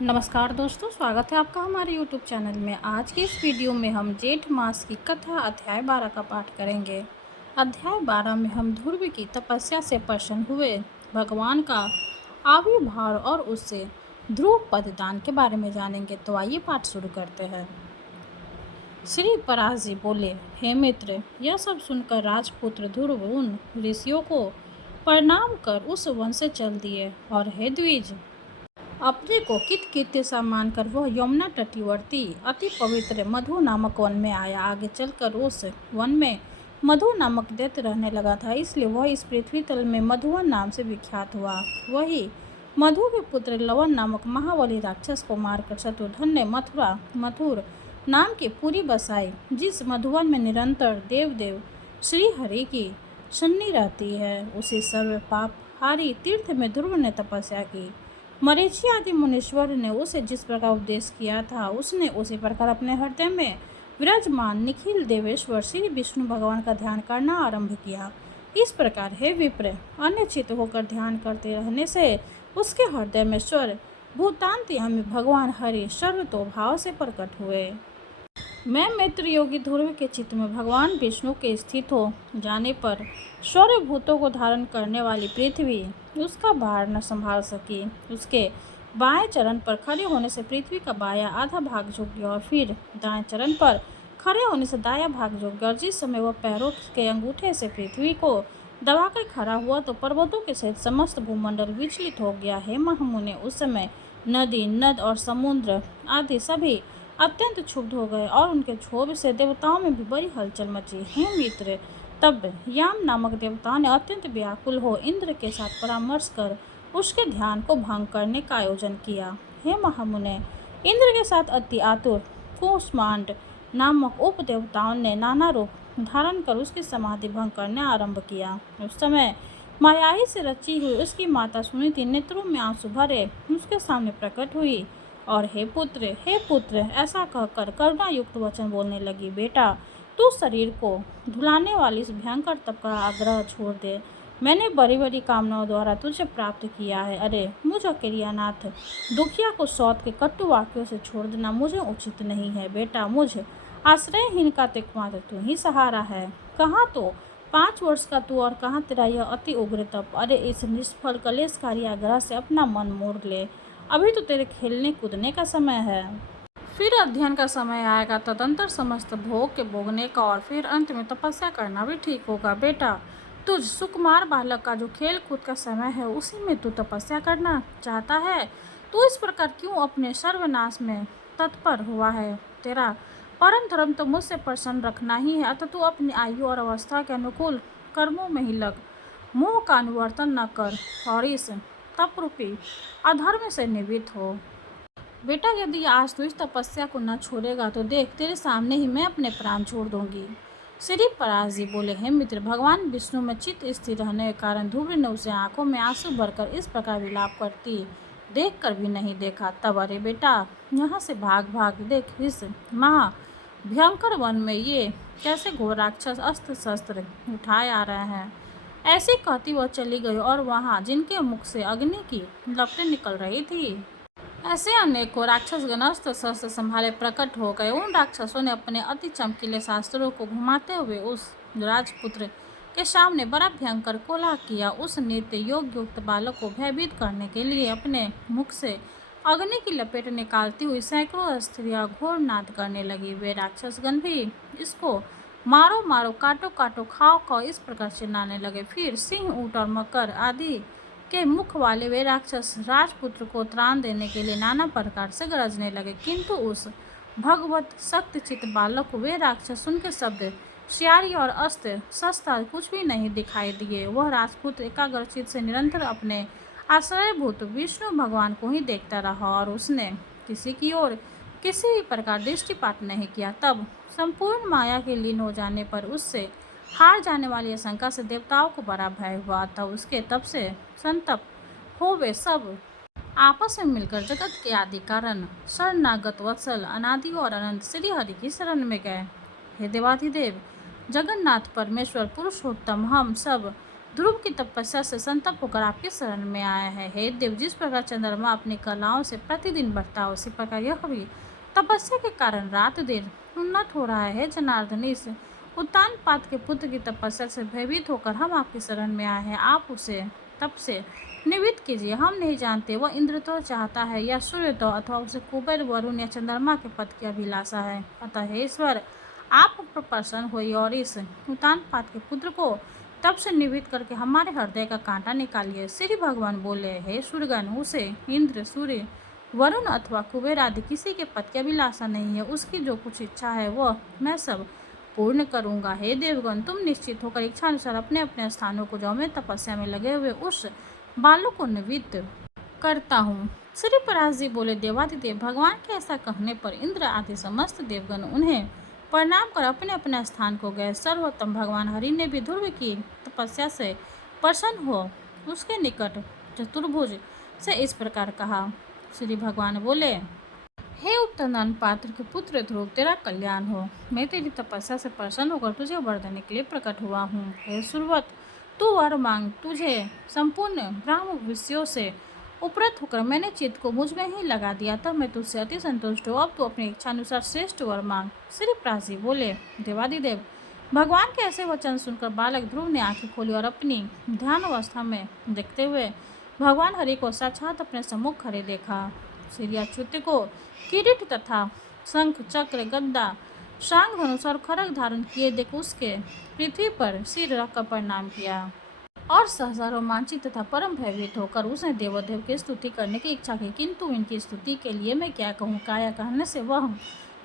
नमस्कार दोस्तों, स्वागत है आपका हमारे YouTube चैनल में। आज की इस वीडियो में हम जेठ मास की कथा अध्याय 12 का पाठ करेंगे। अध्याय 12 में हम ध्रुव की तपस्या से प्रसन्न हुए भगवान का आविर्भाव और उससे ध्रुव पददान के बारे में जानेंगे। तो आइए पाठ शुरू करते हैं। श्री पराशर जी बोले, हे मित्र, यह सब सुनकर राजपुत्र ध्रुव उन ऋषियों को प्रणाम कर उस वन से चल दिए और हे द्विज, अपने को कित सा मानकर वह यमुना तटीवर्ती अति पवित्र मधु नामक वन में आया। आगे चलकर उस वन में मधु नामक दैत्य रहने लगा था, इसलिए वह इस पृथ्वी तल में मधुवन नाम से विख्यात हुआ। वही मधु के पुत्र लवन नामक महाबली राक्षस को मारकर शत्रुघ्न ने मथुर नाम की पूरी बसाई, जिस मधुवन में निरंतर देव श्री हरि की सन्नी रहती है। उसी सर्व पाप हारी तीर्थ में ध्रुव ने तपस्या की। मरीचि आदि मुनीश्वर ने उसे जिस प्रकार उपदेश किया था, उसने उसी प्रकार अपने हृदय में विराजमान निखिल देवेश्वर श्री विष्णु भगवान का ध्यान करना आरंभ किया। इस प्रकार हे विप्र, अनिश्चित होकर ध्यान करते रहने से उसके हृदय में स्वर भूतांतयामी भगवान हरि सर्वतोभाव से प्रकट हुए। मैं मित्र योगी ध्रुव के चित्त में भगवान विष्णु के स्थित हो जाने पर शौर्य भूतों को धारण करने वाली पृथ्वी उसका भार न संभाल सकी। उसके बाएं चरण पर खड़े होने से पृथ्वी का बायां आधा भाग झुक गया और फिर दाएं चरण पर खड़े होने से दायां भाग झुक गया। और जिस समय वह पैरों के अंगूठे से पृथ्वी को दबाकर खड़ा हुआ तो पर्वतों के सहित समस्त भूमंडल विचलित हो गया। हे महामुने, उस समय नदी, नद और समुद्र आदि सभी अत्यंत क्षुब्ध हो गए और उनके क्षोभ से देवताओं में भी बड़ी हलचल मची। हे मित्र, तब याम नामक देवताओं ने अत्यंत व्याकुल हो इंद्र के साथ परामर्श कर उसके ध्यान को भंग करने का आयोजन किया। हे महामुने, इंद्र के साथ अति आतुर कुष्मांड नामक उप देवताओं ने नाना रूप धारण कर उसकी समाधि भंग करने आरंभ किया। उस समय मायाही से रची हुई उसकी माता सुनीति नेत्रों में आंसू भरे उसके सामने प्रकट हुई और हे पुत्र, ऐसा कहकर करुणा युक्त वचन बोलने लगी। बेटा, तू शरीर को धुलाने वाली इस भयंकर तप का आग्रह छोड़ दे। मैंने बड़ी बड़ी कामनाओं द्वारा तुझे प्राप्त किया है। अरे मुझ अकेली अनाथ दुखिया को सौत के कटु वाक्यों से छोड़ देना मुझे उचित नहीं है। बेटा, मुझ आश्रयहीन का एकमात्र तू ही सहारा है। कहाँ तो 5 वर्ष का तू और कहाँ तेरा यह अति उग्र तप। अरे इस निष्फल कलेशकारी आग्रह से अपना मन मोड़ ले। अभी तो तेरे खेलने कूदने का समय है, फिर अध्ययन का समय आएगा, तदंतर समस्त भोग के भोगने का और फिर अंत में तपस्या करना भी ठीक होगा। बेटा, तुझ सुकुमार बालक का जो खेल कूद का समय है उसी में तू तपस्या करना चाहता है। तू इस प्रकार क्यों अपने सर्वनाश में तत्पर हुआ है? तेरा परम धर्म तो मुझसे प्रसन्न रखना ही है, अतः तू अपनी आयु और अवस्था के अनुकूल कर्मों में ही लग, मोह का अनुवर्तन न कर और इस तपरूपी अधर्म से निवृत्त हो। बेटा, यदि आज तू इस तपस्या को न छोड़ेगा तो देख, तेरे सामने ही मैं अपने प्राण छोड़ दूंगी। श्री पराशर जी बोले, हे मित्र, भगवान विष्णु में चित्त स्थिर रहने के कारण ध्रुव ने उसे आंखों में आंसू भरकर इस प्रकार विलाप करती देख कर भी नहीं देखा। तब अरे बेटा, यहाँ से भाग देख, इस महा भयंकर वन में ये कैसे घोर राक्षस अस्त्र शस्त्र उठाए आ रहे हैं। ऐसी कहती वह चली गई और वहाँ जिनके मुख से अग्नि की लपटें निकल रही थी, ऐसे अनेकों राक्षसगण अस्त्र शस्त्र संभाले प्रकट हो गए। उन राक्षसों ने अपने अति चमकीले शास्त्रों को घुमाते हुए उस राजपुत्र के सामने बड़ा भयंकर कोलाहल किया। उस नृत्य योग युक्त बालक को भयभीत करने के लिए अपने मुख से अग्नि की लपेट निकालती हुई सैकड़ों स्त्रियां घोर नाद करने लगी। वे राक्षसगण भी इसको मारो मारो, काटो काटो, खाओ खाओ इस प्रकार चिल्लाने लगे। फिर सिंह, ऊंट और मकर आदि के मुख वाले वे राक्षस राजपुत्र को त्राण देने के लिए नाना प्रकार से गरजने लगे, किंतु उस भगवत शक्ति चित बालक को वे राक्षस उनके शब्द, सियारी और अस्त्र शस्त्र कुछ भी नहीं दिखाई दिए। वह राजपुत्र एकाग्रचित से निरंतर अपने आश्रयभूत विष्णु भगवान को ही देखता रहा और उसने किसी की ओर किसी भी प्रकार दृष्टिपात नहीं किया। तब संपूर्ण माया के लीन हो जाने पर उससे हार जाने वाली आशंका से देवताओं को बड़ा भय हुआ था। उसके तब से संतप हो वे सब आपस में मिलकर जगत के आदि कारण शरणागत वत्सल अनादि और अनंत श्री हरि की शरण में गए। हे देवाधिदेव जगन्नाथ परमेश्वर पुरुषोत्तम, हम सब ध्रुव की तपस्या से संतप्त होकर आपकी शरण में आया है। हे देव, जिस प्रकार चंद्रमा अपनी कलाओं से प्रतिदिन बढ़ता है, उसी प्रकार यह भी तपस्या के कारण रात दिन उन्नत हो रहा है। जनार्दन, इस उत्तानपाद के पुत्र की तपस्या से भयभीत होकर हम आपकी शरण में आए हैं। आप उसे तप से निवृत्त कीजिए। हम नहीं जानते वह इंद्र तो चाहता है या सूर्य तो, अथवा उसे कुबेर, वरुण या चंद्रमा के पद की अभिलाषा है। अतः हे ईश्वर, आप पर प्रसन्न होइए और इस उत्तानपाद के पुत्र को तब से निवृत्त करके हमारे हृदय का कांटा निकालिए। श्री भगवान बोले, हे सूर्यगण, उसे इंद्र, सूर्य, वरुण अथवा कुबेर आदि किसी के पद की अभिलाषा नहीं है। उसकी जो कुछ इच्छा है वह मैं सब पूर्ण करूंगा। हे देवगण, तुम निश्चित होकर इच्छा अनुसार अपने अपने स्थानों को जाओ। मैं तपस्या में लगे हुए उस बालों को निवृत्त करता हूँ। श्री पराशर जी बोले, देवादिदेव, भगवान के ऐसा कहने पर इंद्र आदि समस्त देवगण उन्हें प्रणाम कर अपने अपने स्थान को गए। सर्वोत्तम भगवान हरि ने भी ध्रुव की तपस्या से प्रसन्न हो उसके निकट चतुर्भुज से इस प्रकार कहा। श्री भगवान बोले, हे उत्तनन पात्र के पुत्र ध्रुव, तेरा कल्याण हो। मैं तेरी तपस्या से प्रसन्न होकर तुझे वर देने के लिए प्रकट हुआ हूँ। हे सुरवत, तू वर मांग। तुझे संपूर्ण ब्रह्म विषयों से उपरत होकर मैंने चित्त को मुझ में ही लगा दिया, तब मैं तुझसे अति संतुष्ट हूँ। अब तू अपनी इच्छा अनुसार श्रेष्ठ वर मांग। श्री पराशर बोले, देवादिदेव, भगवान के ऐसे वचन सुनकर बालक ध्रुव ने आंखें खोली और अपनी ध्यान अवस्था में देखते हुए भगवान हरि को साक्षात अपने सम्मुख खड़े देखा। श्री अच्युत को किरीट तथा शंख, चक्र, गदा, शांग, धनुष और खड्ग धारण किए देख उसके पृथ्वी पर सिर रखकर प्रणाम किया और सहसा रोमांचित तथा परम भयभीत होकर उसने देवोदेव की स्तुति करने की इच्छा की, किंतु इनकी स्तुति के लिए मैं क्या कहूँ। काया कहने से वह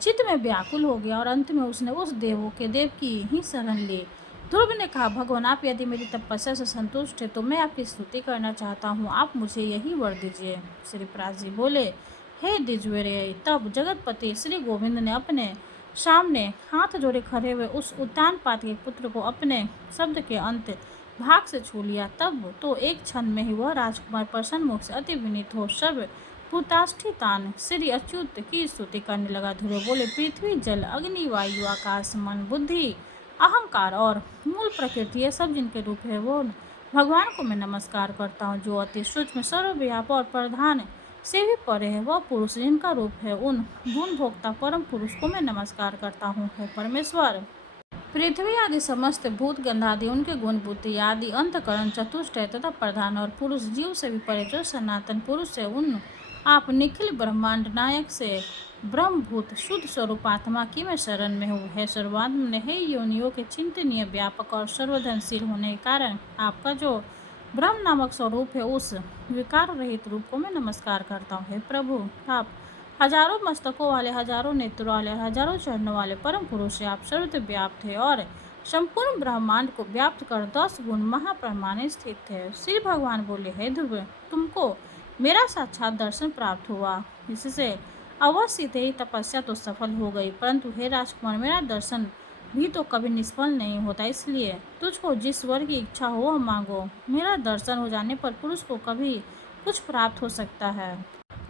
चित्त में व्याकुल हो गया और अंत में उसने उस देवों के देव की ही शरण ली। ध्रुव ने कहा, भगवान, आप यदि मेरी तपस्या से संतुष्ट है तो मैं आपकी स्तुति करना चाहता हूँ। आप मुझे यही वर दीजिए। श्री पराशर जी बोले, हे द्विजवीर्य, तब जगतपति श्री गोविंद ने अपने सामने हाथ जोड़े खड़े हुए उस उत्तानपाद के पुत्र को अपने शब्द के अंत भाग से छू लिया। तब तो एक क्षण में ही वह राजकुमार प्रसन्न मुख से अति विनीत हो सब पुताष्ठितान श्री अच्युत की स्तुति करने लगा। ध्रुव बोले, पृथ्वी, जल, अग्नि, वायु, आकाश, मन, बुद्धि, अहंकार और मूल प्रकृति, ये सब जिनके रूप है वो भगवान को मैं नमस्कार करता हूँ। जो अति सूक्ष्म, सर्वव्यापक और प्रधान से भी परे है, वह पुरुष जिनका रूप है, उन गुण भोक्ता परम पुरुष को मैं नमस्कार करता हूँ। हे परमेश्वर, पृथ्वी आदि समस्त भूत, गंधादि, उनके गुण, बुद्धि आदि, अंतकरण, चतुष्ट है तथा प्रधान और पुरुष, जीव से भी परे, जो सनातन पुरुष से, उन आप निखिल ब्रह्मांड नायक से ब्रह्मभूत शुद्ध स्वरूप आत्मा की मैं शरण में हूँ। है सर्वात्म ने, हे योनियों के चिंतनीय, व्यापक और सर्वधनशील होने के कारण आपका जो ब्रह्म नामक स्वरूप है, उस विकार रहित रूप को मैं नमस्कार करता हूँ। हे प्रभु, आप हजारों मस्तकों वाले, हजारों नेत्रों वाले, हजारों चरणों वाले परम पुरुष है। आप सर्वत्र व्याप्त है और संपूर्ण ब्रह्मांड को व्याप्त कर 10 गुण महाप्रमाण स्थित है। श्री भगवान बोले, हे ध्रुव, तुमको मेरा साक्षात दर्शन प्राप्त हुआ, इससे अवश्य तेरी तपस्या तो सफल हो गई, परंतु हे राजकुमार, मेरा दर्शन भी तो कभी निष्फल नहीं होता, इसलिए तुझको जिस वर की इच्छा हो वह मांगो। मेरा दर्शन हो जाने पर पुरुष को कभी कुछ प्राप्त हो सकता है।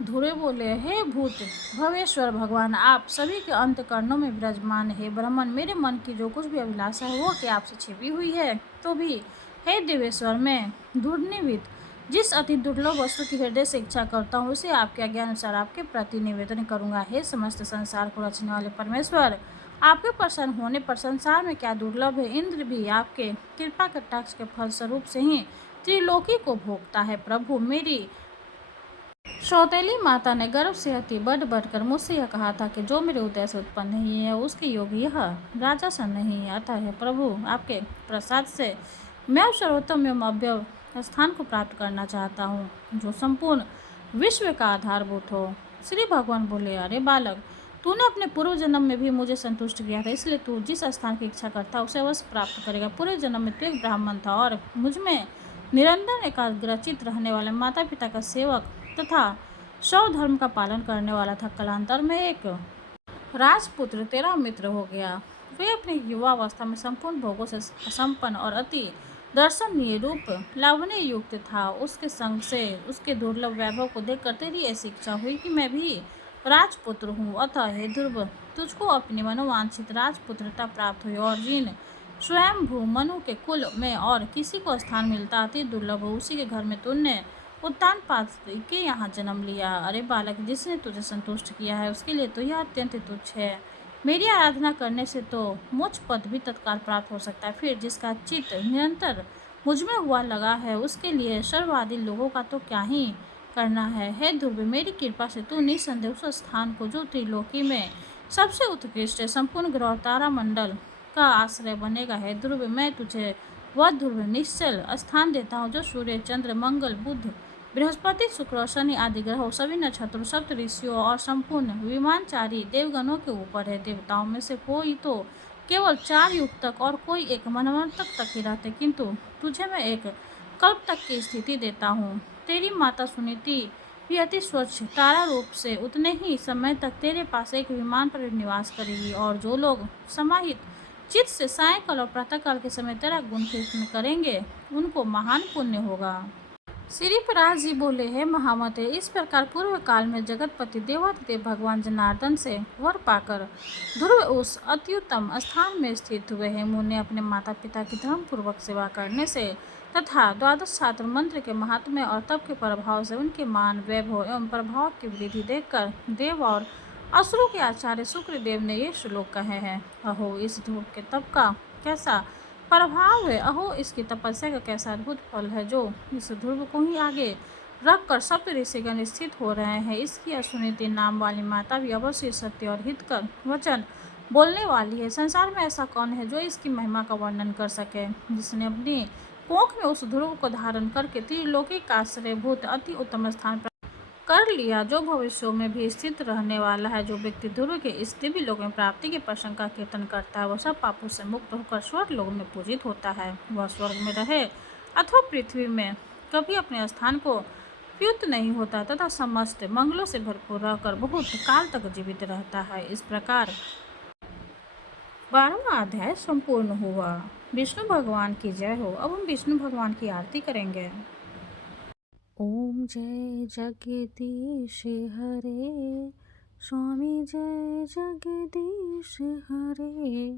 ध्रुव बोले, हे भूत भवेश्वर भगवान, आप सभी के अंतकरणों में विराजमान है। ब्रह्मन, मेरे मन की जो कुछ भी अभिलाषा है वो क्या आपसे छिपी हुई है? तो भी हे देवेश्वर, मैं दुर्निमित जिस अति दुर्लभ वस्तु की हृदय से इच्छा करता हूँ उसे आपके आज्ञा अनुसार आपके प्रति निवेदन करूँगा। हे समस्त संसार को रचने वाले परमेश्वर, आपके प्रसन्न होने पर संसार में क्या दुर्लभ है। इंद्र भी आपके कृपा कटाक्ष के फल स्वरूप से ही त्रिलोकी को भोगता है। प्रभु, मेरी सौतेली माता ने गर्भ से अति बढ़ बढ़कर मुझसे यह कहा था कि जो मेरे उदय से उत्पन्न नहीं है उसके योग्य यह राजासन नहीं है। अतः है प्रभु, आपके प्रसाद से मैं सर्वोत्तम एवं अव्यव स्थान को प्राप्त करना चाहता हूँ, जो संपूर्ण विश्व का आधारभूत हो। श्री भगवान बोले, अरे बालक, तूने अपने पूर्व जन्म में भी मुझे संतुष्ट किया था, इसलिए तू जिस स्थान की इच्छा करता उसे अवश्य प्राप्त करेगा। पूरे जन्म में तू एक ब्राह्मण था और मुझ में निरंतर एकाग्रचित रहने वाले माता पिता का सेवक तथा शव धर्म का पालन करने वाला था। कालांतर में एक राजपुत्र तेरा मित्र हो गया। वे अपनी युवावस्था में संपूर्ण भोगों से संपन्न और अति दर्शनीय रूप लावण्य युक्त था। उसके संग से उसके दुर्लभ वैभव को देखकर तेरी ऐसी इच्छा हुई कि मैं भी राजपुत्र हूँ। अतः हे ध्रुव, तुझको अपनी मनोवांछित राजपुत्रता प्राप्त हुई और जिन स्वयंभू मनु के कुल में और किसी को स्थान मिलता अति दुर्लभ हो, उसी के घर में तूने उत्तानपाद के यहाँ जन्म लिया। अरे बालक, जिसने तुझे संतुष्ट किया है उसके लिए तो यह अत्यंत तुच्छ है। मेरी आराधना करने से तो मोक्ष पद भी तत्काल प्राप्त हो सकता है। फिर जिसका चित्त निरंतर मुझमें हुआ लगा है उसके लिए सर्ववादी लोगों का तो क्या ही करना है। हे ध्रुव, मेरी कृपा से तू निसंदेह उस स्थान को जो त्रिलोकी में सबसे उत्कृष्ट है, संपूर्ण ग्रह और तारामंडल का आश्रय बनेगा। है ध्रुव, मैं तुझे वह ध्रुव निश्चल स्थान देता हूँ जो सूर्य, चंद्र, मंगल, बुध, बृहस्पति, शुक्र और शनि आदि ग्रहों, सभी नक्षत्रों, सप्त ऋषियों और संपूर्ण विमानचारी देवगणों के ऊपर है। देवताओं में से कोई तो केवल 4 युग तक और कोई 1 मनवंतर तक ही रहते, किंतु तुझे मैं 1 कल्प तक की स्थिति देता हूँ। तेरी माता सुनीति भी अति स्वच्छ तारा रूप से उतने ही समय तक तेरे पास एक विमान पर निवास करेगी, और जो लोग समाहित चित्त से सायंकाल और प्रातःकाल के समय तेरा गुण कीर्तन करेंगे उनको महान पुण्य होगा। श्री पराग जी बोले, है महामते, इस प्रकार पूर्व काल में जगतपति देवादिदेव भगवान जनार्दन से वर पाकर ध्रुव उस अत्युत्तम स्थान में स्थित हुए हैं। मुनि अपने माता पिता की धर्म पूर्वक सेवा करने से तथा द्वादश छात्र मंत्र के महात्म्य और तप के प्रभाव से उनके मान, वैभव एवं प्रभाव की वृद्धि देखकर देव और असुरों के आचार्य शुक्रदेव ने ये श्लोक कहे हैं। अहो, इस ध्रुव के तप का कैसा प्रभाव है, अहो इसकी तपस्या का कैसा अद्भुत फल है, जो इस ध्रुव को ही आगे रख कर सप्त ऋषिगण स्थित हो रहे हैं। इसकी सुनीति नाम वाली माता भी अवश्य सत्य और हितकर वचन बोलने वाली है। संसार में ऐसा कौन है जो इसकी महिमा का वर्णन कर सके, जिसने अपनी कोख में उस ध्रुव को धारण करके त्रिलोकी का आश्रयभूत अति उत्तम स्थान कर लिया, जो भविष्यों में भी स्थित रहने वाला है। जो व्यक्ति ध्रुव के इस दिव्य लोक में प्राप्ति के प्रसंग का कीर्तन करता है वह सब पापों से मुक्त होकर स्वर्ग लोक में पूजित होता है। वह स्वर्ग में रहे अथवा पृथ्वी में कभी अपने स्थान को च्युत नहीं होता तथा समस्त मंगलों से भरपूर रहकर बहुत काल तक जीवित रहता है। इस प्रकार 12वां अध्याय संपूर्ण हुआ। विष्णु भगवान की जय हो। अब हम विष्णु भगवान की आरती करेंगे। ओम जय जगदीश हरे, स्वामी जय जगदीश हरे,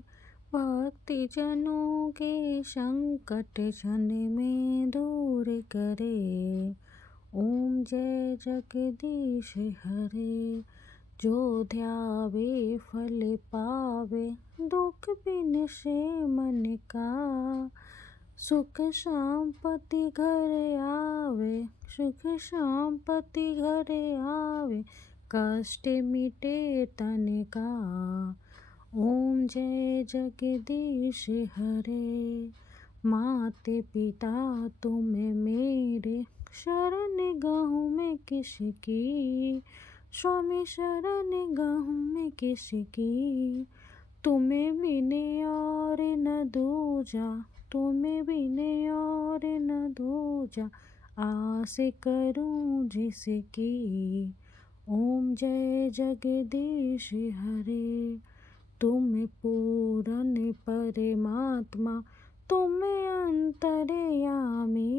भक्ति जनों के संकट जन में दूर करे। ओम जय जगदीश हरे, जो ध्यावे फल पावे, दुख बिन से मन का, सुख शांपति घर आवे, सुख शांपति घर आवे, कष्ट मिटे तन का। ओम जय जगदीश हरे, माते पिता तुम मेरे, शरण गहूँ में किसकी, स्वामी शरण गहूँ में किसकी, तुम्हें बिने और न दूजा, तुम्हें बिने और न दूजा, आस करूं जिसकी। ओम जय जगदीश हरे, तुम पूर्ण परमात्मा, तुम अंतर्यामी,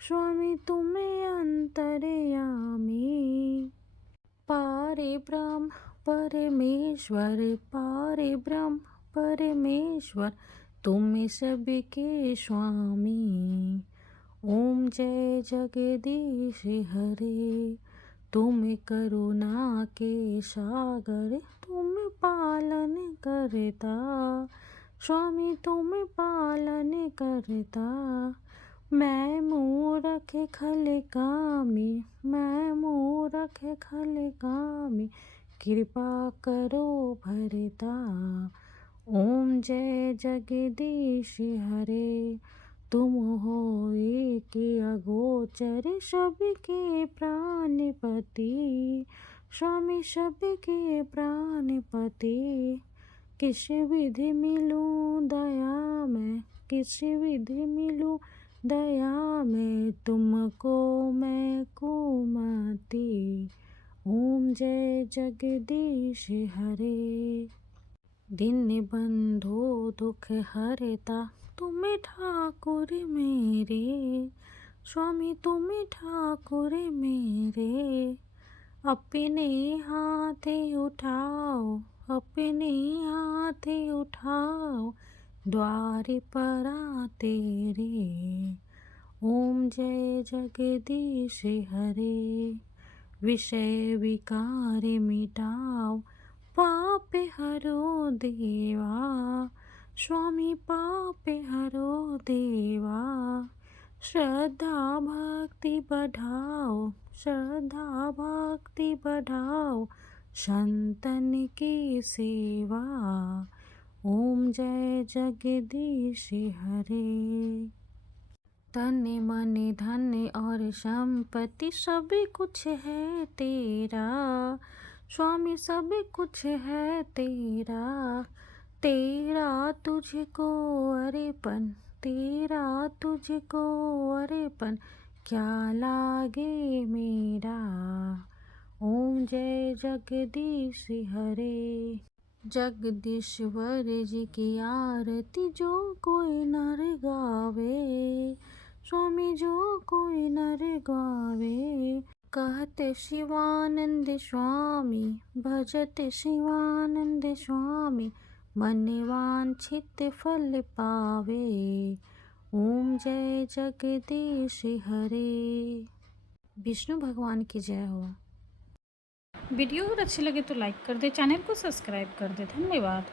स्वामी तुम अंतर्यामी। पारे ब्रह्म परमेश्वर, पारे ब्रह्म परमेश्वर, तुम सबके स्वामी। ओम जय जगदीश हरे, तुम करुणा के सागर, तुम पालन करता, स्वामी तुम पालन करता। मैं मूरख खल कामी, मैं मूरख खल कामी, कृपा करो भरता। ओम जय जगदीश हरे, तुम हो एक अगोचर, सबके प्राणपति, स्वामी सबके प्राणपति। किस विधि मिलूं दया में, किस विधि मिलूं दया में, तुमको मैं कुमति। ओम जय जगदीश हरे, दीन बंधु दुख हरता, तुम ठाकुर मेरे, स्वामी तुम ठाकुर मेरे। अपने हाथ उठाओ, अपने हाथ उठाओ, द्वार पर आते रे। ओम जय जगदीश हरे। विषय विकार मिटाओ, पाप हरो देवा। स्वामी पाप हरो देवा। श्रद्धा भक्ति बढ़ाओ, श्रद्धा भक्ति बढ़ाओ, संतन की सेवा। ओम जय जगदीश हरे। तन मन धन और संपत्ति सब कुछ है तेरा। स्वामी सब कुछ है तेरा। तेरा तुझको अर्पण, तेरा तुझको अर्पण, क्या लागे मेरा। ओम जय जगदीश हरे। जगदीश्वर जी की आरती जो कोई नर गावे। स्वामी जो कोई नर गावे। कहते शिवानंद स्वामी, भजते शिवानंद स्वामी, मन वांछित फल पावे। ओम जय जगदीश हरे। विष्णु भगवान की जय हो। वीडियो अगर अच्छी लगे तो लाइक कर दे, चैनल को सब्सक्राइब कर दे। धन्यवाद।